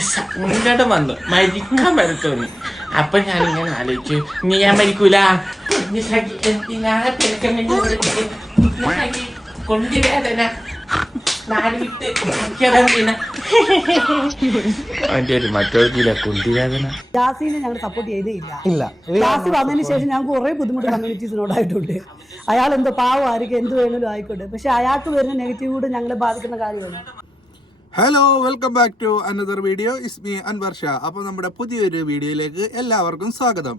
സങ്കടം വന്നു, മരിക്കാൻ വരെ തോന്നി. അപ്പൊ ഞാനിങ്ങനെ ആലോചിച്ചു, ഇനി ഞാൻ മരിക്കൂല, കൊണ്ടുവേദന ജാസിനെ ഞങ്ങൾ സപ്പോർട്ട് ചെയ്തേയില്ല. ജാസി വന്നതിന് ശേഷം ഞങ്ങൾക്ക് കുറെ ബുദ്ധിമുട്ട് കമ്മ്യൂണിറ്റീസിനോടായിട്ടുണ്ട്. അയാൾ എന്തോ പാവം ആയിരിക്കും, എന്ത് വേണമെങ്കിലും ആയിക്കോട്ടെ, പക്ഷെ അയാൾക്ക് വരുന്ന നെഗറ്റീവ് കൂടെ ഞങ്ങളെ ബാധിക്കുന്ന കാര്യമാണ്. Hello, welcome back to another video. Is me Anwar Shah. അപ്പോൾ നമ്മുടെ പുതിയൊരു വീഡിയോയിലേക്ക് എല്ലാവർക്കും സ്വാഗതം.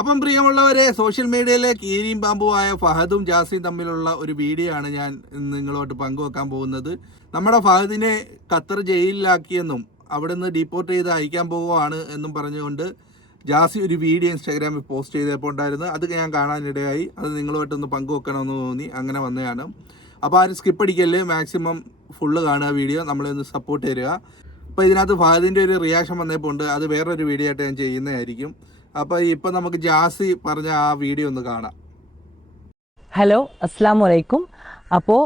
അപ്പം പ്രിയമുള്ളവരെ, സോഷ്യൽ മീഡിയയിലെ കീരിയും പാമ്പുമായ ഫഹദും ജാസിയും തമ്മിലുള്ള ഒരു വീഡിയോ ആണ് ഞാൻ നിങ്ങളോട്ട് പങ്കുവെക്കാൻ പോകുന്നത്. നമ്മുടെ ഫഹദിനെ ഖത്തർ ജയിലിലാക്കിയെന്നും അവിടുന്ന് ഡീപ്പോർട്ട് ചെയ്ത് അയക്കാൻ പോകുകയാണ് എന്നും പറഞ്ഞുകൊണ്ട് ജാസി ഒരു വീഡിയോ ഇൻസ്റ്റാഗ്രാമിൽ പോസ്റ്റ് ചെയ്തപ്പോൾ ഉണ്ടായിരുന്നു. അത് ഞാൻ കാണാനിടയായി. അത് നിങ്ങളുമായിട്ടൊന്ന് പങ്കുവെക്കണമെന്ന് തോന്നി, അങ്ങനെ വന്നതാണ്. അപ്പോൾ ആരും സ്കിപ്പ് അടിക്കല്ലേ, മാക്സിമം ഫുള്ള് കാണുക വീഡിയോ, നമ്മളെ ഒന്ന് സപ്പോർട്ട് തരിക. അപ്പോൾ ഇതിനകത്ത് ഫഹദിൻ്റെ ഒരു റിയാക്ഷൻ വന്നപ്പോൾ ഉണ്ട്, അത് വേറൊരു വീഡിയോ ആയിട്ട് ഞാൻ ചെയ്യുന്നതായിരിക്കും. അപ്പോൾ ഇപ്പം നമുക്ക് ജാസി പറഞ്ഞ ആ വീഡിയോ ഒന്ന് കാണാം. ഹലോ, അസ്സാം വലൈക്കും. അപ്പോൾ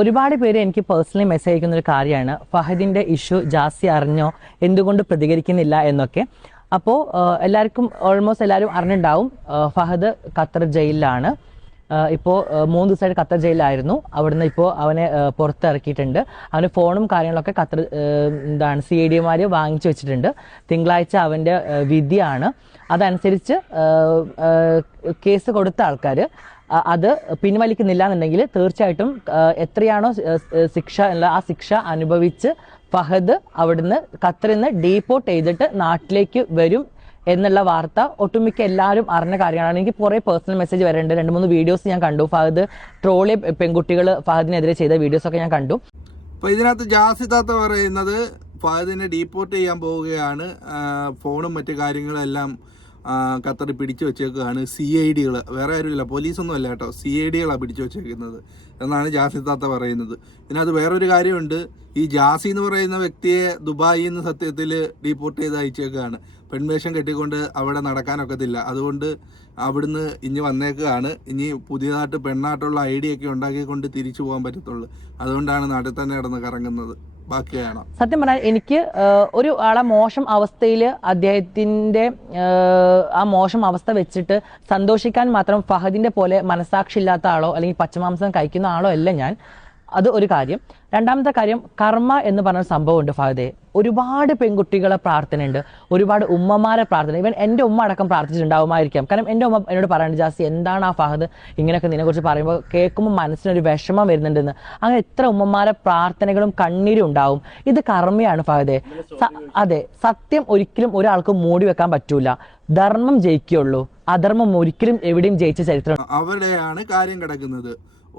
ഒരുപാട് പേര് എനിക്ക് പേഴ്സണലി മെസ്സേജ് അയക്കുന്ന ഒരു കാര്യമാണ്, ഫഹദിൻ്റെ ഇഷ്യൂ ജാസി അറിഞ്ഞോ, എന്തുകൊണ്ട് പ്രതികരിക്കുന്നില്ല എന്നൊക്കെ. അപ്പോൾ എല്ലാവർക്കും ഓൾമോസ്റ്റ് എല്ലാവരും അറിഞ്ഞിട്ടുണ്ടാവും, ഫഹദ് ഖത്തർ ജയിലിലാണ്. ഇപ്പോൾ 3 ദിവസമായിട്ട് ഖത്തർ ജയിലിലായിരുന്നു. അവിടുന്ന് ഇപ്പോൾ അവനെ പുറത്തിറക്കിയിട്ടുണ്ട്. അവൻ്റെ ഫോണും കാര്യങ്ങളൊക്കെ ഖത്തർ CID വാങ്ങിച്ചു വെച്ചിട്ടുണ്ട്. തിങ്കളാഴ്ച അവൻ്റെ വിധിയാണ്. അതനുസരിച്ച് കേസ് കൊടുത്ത ആൾക്കാർ അത് പിൻവലിക്കുന്നില്ല എന്നുണ്ടെങ്കിൽ തീർച്ചയായിട്ടും എത്രയാണോ ശിക്ഷ ഉള്ള ആ ശിക്ഷ അനുഭവിച്ച് ഫഹദ് അവിടുന്ന് ഖത്തറിൽ നിന്ന് ഡീപ്പോർട്ട് ചെയ്തിട്ട് നാട്ടിലേക്ക് വരും എന്നുള്ള വാർത്ത ഒട്ടുമിക്ക എല്ലാവരും അറിഞ്ഞ കാര്യമാണ്. എനിക്ക് കുറേ പേഴ്സണൽ മെസ്സേജ് വരുന്നുണ്ട്. 2-3 വീഡിയോസ് ഞാൻ കണ്ടു. ഫഹദ് ട്രോളി പെൺകുട്ടികൾ ഫഹദിനെതിരെ ചെയ്ത വീഡിയോസൊക്കെ ഞാൻ കണ്ടു. അപ്പോൾ ഇതിനകത്ത് ജാസി താത്ത പറയുന്നത് ഫഹദിനെ ഡീപ്പോർട്ട് ചെയ്യാൻ പോവുകയാണ്, ഫോണും മറ്റു കാര്യങ്ങളെല്ലാം ഖത്തറിൽ പിടിച്ചു വെച്ചേക്കുകയാണ്. CID, വേറെ ആരുമില്ല, പോലീസൊന്നും അല്ല കേട്ടോ, CID പിടിച്ചു വെച്ചേക്കുന്നത് എന്നാണ് ജാസി താത്ത പറയുന്നത്. ഇതിനകത്ത് വേറൊരു കാര്യമുണ്ട്, ഈ ജാസി എന്ന് പറയുന്ന വ്യക്തിയെ ദുബായിൽ നിന്ന് സത്യത്തിൽ ഡീപ്പോർട്ട് ചെയ്ത് അയച്ചേക്കുകയാണ്. പെൺവേഷം കെട്ടിക്കൊണ്ട് അവിടെ നടക്കാനൊക്കത്തില്ല, അതുകൊണ്ട് അവിടുന്ന് ഇനി വന്നേക്കുകയാണ്. ഇനി പുതിയതായിട്ട് പെണ്ണായിട്ടുള്ള ഐഡിയൊക്കെ ഉണ്ടാക്കിക്കൊണ്ട് തിരിച്ചു പോകാൻ പറ്റത്തുള്ളൂ. അതുകൊണ്ടാണ് നാട്ടിൽ തന്നെ കിടന്ന് കറങ്ങുന്നത്. ബാക്കിയാണ് സത്യം പറഞ്ഞാൽ എനിക്ക് ഒരു ആളെ മോശം അവസ്ഥയിൽ അദ്ദേഹത്തിൻ്റെ ആ മോശം അവസ്ഥ വെച്ചിട്ട് സന്തോഷിക്കാൻ മാത്രം ഫഹദിൻ്റെ പോലെ മനസാക്ഷി ഇല്ലാത്ത ആളോ അല്ലെങ്കിൽ പച്ചമാംസം കഴിക്കുന്ന ആളോ അല്ല ഞാൻ. അത് ഒരു കാര്യം. രണ്ടാമത്തെ കാര്യം, കർമ്മ എന്ന് പറഞ്ഞ സംഭവമുണ്ട് ഫഹദെ. ഒരുപാട് പെൺകുട്ടികളെ പ്രാർത്ഥനയുണ്ട്, ഒരുപാട് ഉമ്മമാരെ പ്രാർത്ഥന. ഇവൻ എൻ്റെ ഉമ്മ അടക്കം പ്രാർത്ഥിച്ചിട്ടുണ്ടാവുമായിരിക്കാം. കാരണം എൻ്റെ ഉമ്മ എന്നോട് പറയുന്നുണ്ട്, ജാസി എന്താണ് ആ ഫഹദ് ഇങ്ങനെയൊക്കെ നിന്നെക്കുറിച്ച് പറയുമ്പോൾ കേൾക്കുമ്പോൾ മനസ്സിനൊരു വിഷമം വരുന്നുണ്ടെന്ന്. അങ്ങനെ എത്ര ഉമ്മമാരെ പ്രാർത്ഥനകളും കണ്ണീരും ഉണ്ടാവും. ഇത് കർമ്മയാണ് ഫഹദെ. അതെ, സത്യം ഒരിക്കലും ഒരാൾക്ക് മൂടി വെക്കാൻ പറ്റൂല. ധർമ്മം ജയിക്കുള്ളൂ, അധർമ്മം ഒരിക്കലും എവിടെയും ജയിച്ച ചരിത്രം. അവിടെയാണ് കാര്യം കിടക്കുന്നത്,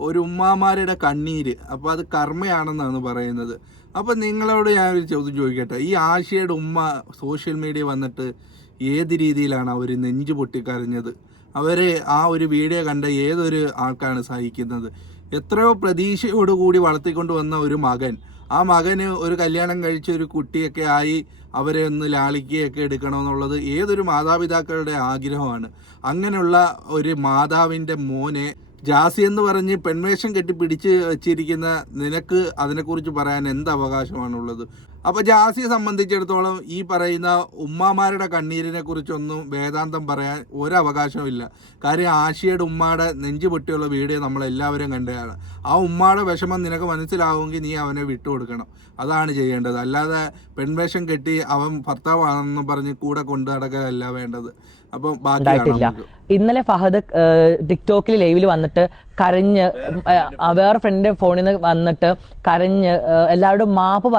ഒരു ഉമ്മാമാരുടെ കണ്ണീര്. അപ്പോൾ അത് കർമ്മയാണെന്നാണ് പറയുന്നത്. അപ്പം നിങ്ങളോട് ഞാനൊരു ചോദ്യം ചോദിക്കട്ടെ, ഈ ആശയുടെ ഉമ്മ സോഷ്യൽ മീഡിയ വന്നിട്ട് ഏത് രീതിയിലാണ് അവർ നെഞ്ചു പൊട്ടിക്കരഞ്ഞത്? അവരെ ആ ഒരു വീഡിയോ കണ്ട ഏതൊരു ആൾക്കാണ് സഹിക്കുന്നത്? എത്രയോ പ്രതീക്ഷയോടുകൂടി വളർത്തിക്കൊണ്ട് വന്ന ഒരു മകൻ, ആ മകന് ഒരു കല്യാണം കഴിച്ച ഒരു കുട്ടിയൊക്കെ ആയി അവരെ ഒന്ന് ലാളിക്കുകയൊക്കെ എടുക്കണമെന്നുള്ളത് ഏതൊരു മാതാപിതാക്കളുടെ ആഗ്രഹമാണ്. അങ്ങനെയുള്ള ഒരു മാതാവിൻ്റെ മോനെ ജാസി എന്ന് പറഞ്ഞ് പെൺവേഷം കെട്ടി പിടിച്ച് വെച്ചിരിക്കുന്ന നിനക്ക് അതിനെക്കുറിച്ച് പറയാൻ എന്ത് അവകാശമാണുള്ളത്? അപ്പോൾ ജാസിയെ സംബന്ധിച്ചിടത്തോളം ഈ പറയുന്ന ഉമ്മാമാരുടെ കണ്ണീരിനെ കുറിച്ചൊന്നും വേദാന്തം പറയാൻ ഒരവകാശമില്ല. കാര്യം ആഷിയുടെ ഉമ്മയുടെ നെഞ്ചു പൊട്ടിയുള്ള വീഡിയോ നമ്മളെല്ലാവരും കണ്ടതാണ്. ആ ഉമ്മയുടെ വിഷമം നിനക്ക് മനസ്സിലാവുമെങ്കിൽ നീ അവനെ വിട്ടുകൊടുക്കണം, അതാണ് ചെയ്യേണ്ടത്. അല്ലാതെ പെൺവേഷം കെട്ടി അവൻ ഭർത്താവാണെന്ന് പറഞ്ഞ് കൂടെ കൊണ്ടു നടക്കലല്ല വേണ്ടത്. അപ്പം ബാക്കിയില്ല. ഇന്നലെ ഫഹദ് ടിക്ടോക്കിൽ ലൈവിൽ വന്നിട്ട് കരഞ്ഞ്, വേറെ ഫ്രണ്ടിന്റെ ഫോണിൽ നിന്ന് വന്നിട്ട് കരഞ്ഞ് എല്ലാവരോടും മാപ്പ്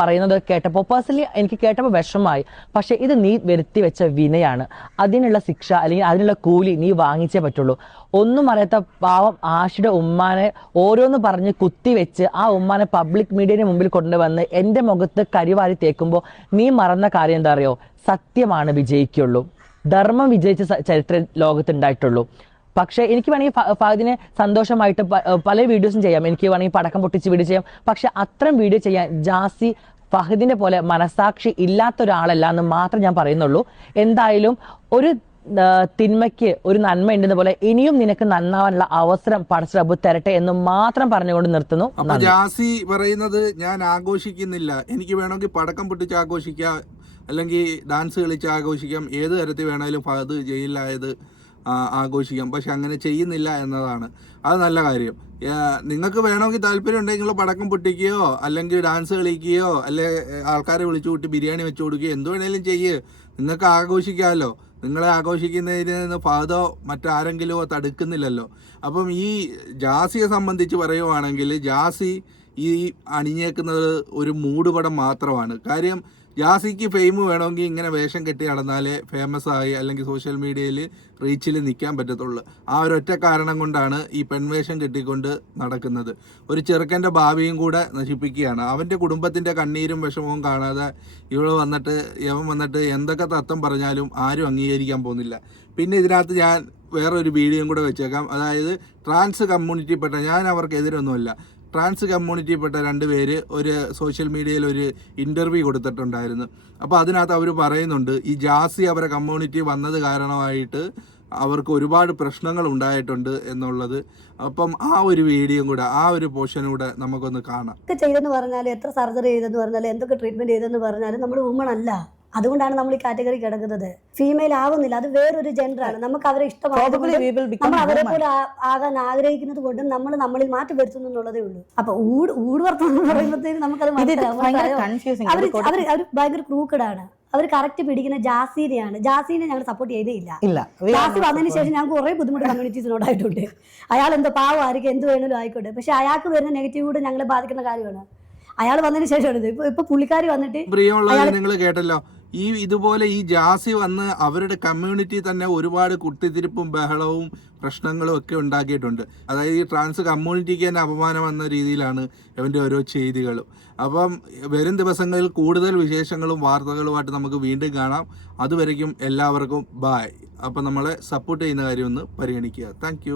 പറയുന്നത് കേട്ടപ്പോൾ പേഴ്സണലി എനിക്ക് കേട്ടപ്പോൾ വിഷമമായി. പക്ഷെ ഇത് നീ വരുത്തി വെച്ച വിനയാണ്. അതിനുള്ള ശിക്ഷ അല്ലെങ്കിൽ അതിനുള്ള കൂലി നീ വാങ്ങിച്ചേ പറ്റുള്ളൂ. ഒന്നും അറിയാത്ത പാവം ആഷിയുടെ ഉമ്മാനെ ഓരോന്ന് പറഞ്ഞ് കുത്തിവെച്ച് ആ ഉമ്മാനെ പബ്ലിക് മീഡിയയുടെ മുമ്പിൽ കൊണ്ടുവന്ന് എൻ്റെ മുഖത്ത് കരിവാരി തേക്കുമ്പോൾ നീ മറന്ന കാര്യം എന്താ അറിയോ? സത്യമാണ് വിജയിക്കുള്ളൂ, ധർമ്മം വിജയിച്ച ചരിത്ര ലോകത്തുണ്ടായിട്ടുള്ളൂ. പക്ഷേ എനിക്ക് വേണമെങ്കിൽ ഫഹദിനെ സന്തോഷമായിട്ട് പല വീഡിയോസും ചെയ്യാം, എനിക്ക് വേണമെങ്കിൽ പടക്കം പൊട്ടിച്ച് വീഡിയോ ചെയ്യാം. പക്ഷെ അത്രയും വീഡിയോ ചെയ്യാൻ ജാസി ഫഹദിനെ പോലെ മനസാക്ഷി ഇല്ലാത്ത ഒരാളല്ല എന്ന് മാത്രം ഞാൻ പറയുന്നുള്ളൂ. എന്തായാലും ഒരു തിന്മയ്ക്ക് ഒരു നന്മ ഉണ്ടെന്ന പോലെ ഇനിയും നിനക്ക് നന്നാവാനുള്ള അവസരം പടച്ചറബ് തരട്ടെ എന്ന് മാത്രം പറഞ്ഞുകൊണ്ട് നിർത്തുന്നു. അപ്പൊ ജാസി പറയുന്നത് ഞാൻ ആഘോഷിക്കുന്നില്ല, എനിക്ക് വേണമെങ്കിൽ പടക്കം പൊട്ടിച്ച് ആഘോഷിക്കാം, അല്ലെങ്കിൽ ഡാൻസ് കളിച്ച് ആഘോഷിക്കാം, ഏത് തരത്തിൽ വേണമെങ്കിലും ഫഹദ് ജയിലിലായത് ആഘോഷിക്കാം, പക്ഷെ അങ്ങനെ ചെയ്യുന്നില്ല എന്നതാണ്. അത് നല്ല കാര്യം. നിങ്ങൾക്ക് വേണമെങ്കിൽ താല്പര്യം ഉണ്ടെങ്കിൽ പടക്കം പൊട്ടിക്കുകയോ അല്ലെങ്കിൽ ഡാൻസ് കളിക്കുകയോ അല്ലെ ആൾക്കാരെ വിളിച്ചു കൂട്ടി ബിരിയാണി വെച്ച് കൊടുക്കുകയോ എന്ത് വേണേലും ചെയ്യുക, നിങ്ങൾക്ക് ആഘോഷിക്കാമല്ലോ. നിങ്ങളെ ആഘോഷിക്കുന്നതിന് നിന്ന് ഫഹദോ മറ്റാരെങ്കിലുമോ തടുക്കുന്നില്ലല്ലോ. അപ്പം ഈ ജാസിയെ സംബന്ധിച്ച് പറയുവാണെങ്കിൽ ജാസി ഈ അണിഞ്ഞേക്കുന്നത് ഒരു മൂടുപടം മാത്രമാണ്. കാര്യം ജാസിക്ക് ഫെയിം വേണമെങ്കിൽ ഇങ്ങനെ വേഷം കെട്ടി നടന്നാലേ ഫേമസ് ആയി അല്ലെങ്കിൽ സോഷ്യൽ മീഡിയയിൽ റീച്ചിൽ നിൽക്കാൻ പറ്റത്തുള്ളൂ. ആ ഒരൊറ്റ കാരണം കൊണ്ടാണ് ഈ പെൺവേഷം കെട്ടിക്കൊണ്ട് നടക്കുന്നത്. ഒരു ചെറുക്കൻ്റെ ഭാവിയും കൂടെ നശിപ്പിക്കുകയാണ്. അവൻ്റെ കുടുംബത്തിൻ്റെ കണ്ണീരും വിഷമവും കാണാതെ യവൻ വന്നിട്ട് എന്തൊക്കെ തത്വം പറഞ്ഞാലും ആരും അംഗീകരിക്കാൻ പോകുന്നില്ല. പിന്നെ ഇതിനകത്ത് ഞാൻ വേറൊരു വീഡിയോയും കൂടെ വെച്ചേക്കാം. അതായത് ട്രാൻസ് കമ്മ്യൂണിറ്റിപ്പെട്ട, ഞാൻ അവർക്കെതിരൊന്നുമല്ല, ട്രാൻസ് കമ്മ്യൂണിറ്റിയിൽപ്പെട്ട 2 പേര് ഒരു സോഷ്യൽ മീഡിയയിൽ ഒരു ഇൻ്റർവ്യൂ കൊടുത്തിട്ടുണ്ടായിരുന്നു. അപ്പോൾ അതിനകത്ത് അവർ പറയുന്നുണ്ട് ഈ ജാസി അവരെ കമ്മ്യൂണിറ്റി വന്നത് കാരണമായിട്ട് അവർക്ക് ഒരുപാട് പ്രശ്നങ്ങൾ ഉണ്ടായിട്ടുണ്ട് എന്നുള്ളത്. അപ്പം ആ ഒരു വീഡിയോ കൂടെ, ആ ഒരു പോർഷനും കൂടെ നമുക്കൊന്ന് കാണാം. ചെയ്തെന്ന് പറഞ്ഞാൽ, എത്ര സർജറി ചെയ്തെന്ന് പറഞ്ഞാൽ, എന്തൊക്കെ ട്രീറ്റ്മെന്റ് ചെയ്തെന്ന് പറഞ്ഞാലും നമ്മൾ വുമൺ അല്ല. അതുകൊണ്ടാണ് നമ്മൾ ഈ കാറ്റഗറി കിടക്കുന്നത്. ഫീമെയിൽ ആവുന്നില്ല, അത് വേറൊരു ജെൻഡറാണ്. നമുക്ക് അവരെ ഇഷ്ടമാണ്, നമ്മൾ അവരെ പോലെ ആകാൻ ആഗ്രഹിക്കുന്നത് കൊണ്ട് നമ്മൾ നമ്മളിൽ മാറ്റം വരുത്തുന്നു എന്നുള്ളതേ ഉള്ളൂ. അപ്പൊ ഊടുവർത്തം പറയുമ്പോഴത്തേക്ക് നമുക്കത് അവർ ഭയങ്കര ക്രൂക്കഡാണ്. അവർ കറക്റ്റ് പിടിക്കുന്ന ജാസീനെയാണ്. ജാസീനെ ഞങ്ങൾ സപ്പോർട്ട് ചെയ്തേ ഇല്ല. ജാസി വന്നതിന് ശേഷം ഞങ്ങൾക്ക് കുറെ ബുദ്ധിമുട്ട് കമ്മ്യൂണിറ്റീസിനോടായിട്ടുണ്ട്. അയാൾ എന്തോ പാവമായിരിക്കും, എന്ത് വേണമെങ്കിലും ആയിക്കോട്ടെ, പക്ഷെ അയാൾക്ക് വരുന്ന നെഗറ്റീവ് കൂടെ ഞങ്ങളെ ബാധിക്കുന്ന കാര്യമാണ്. അയാൾ വന്നതിന് ശേഷമാണ് ഇപ്പൊ പുള്ളിക്കാരി വന്നിട്ട്. പ്രിയമുള്ളവർ, നിങ്ങൾ കേട്ടല്ലോ, ഇതുപോലെ ഈ ജാസി വന്ന് അവരുടെ കമ്മ്യൂണിറ്റി തന്നെ ഒരുപാട് കുത്തിത്തിരിപ്പും ബഹളവും പ്രശ്നങ്ങളും ഒക്കെ ഉണ്ടാക്കിയിട്ടുണ്ട്. അതായത് ഈ ട്രാൻസ് കമ്മ്യൂണിറ്റിക്ക് തന്നെ അപമാനം എന്ന രീതിയിലാണ് ഇവൻ്റെ ഓരോ ചെയ്തികളും. അപ്പം വരും ദിവസങ്ങളിൽ കൂടുതൽ വിശേഷങ്ങളും വാർത്തകളുമായിട്ട് നമുക്ക് വീണ്ടും കാണാം. അതുവരയ്ക്കും എല്ലാവർക്കും ബായ്. അപ്പം നമ്മളെ സപ്പോർട്ട് ചെയ്യുന്ന കാര്യം ഒന്ന് പരിഗണിക്കുക. താങ്ക്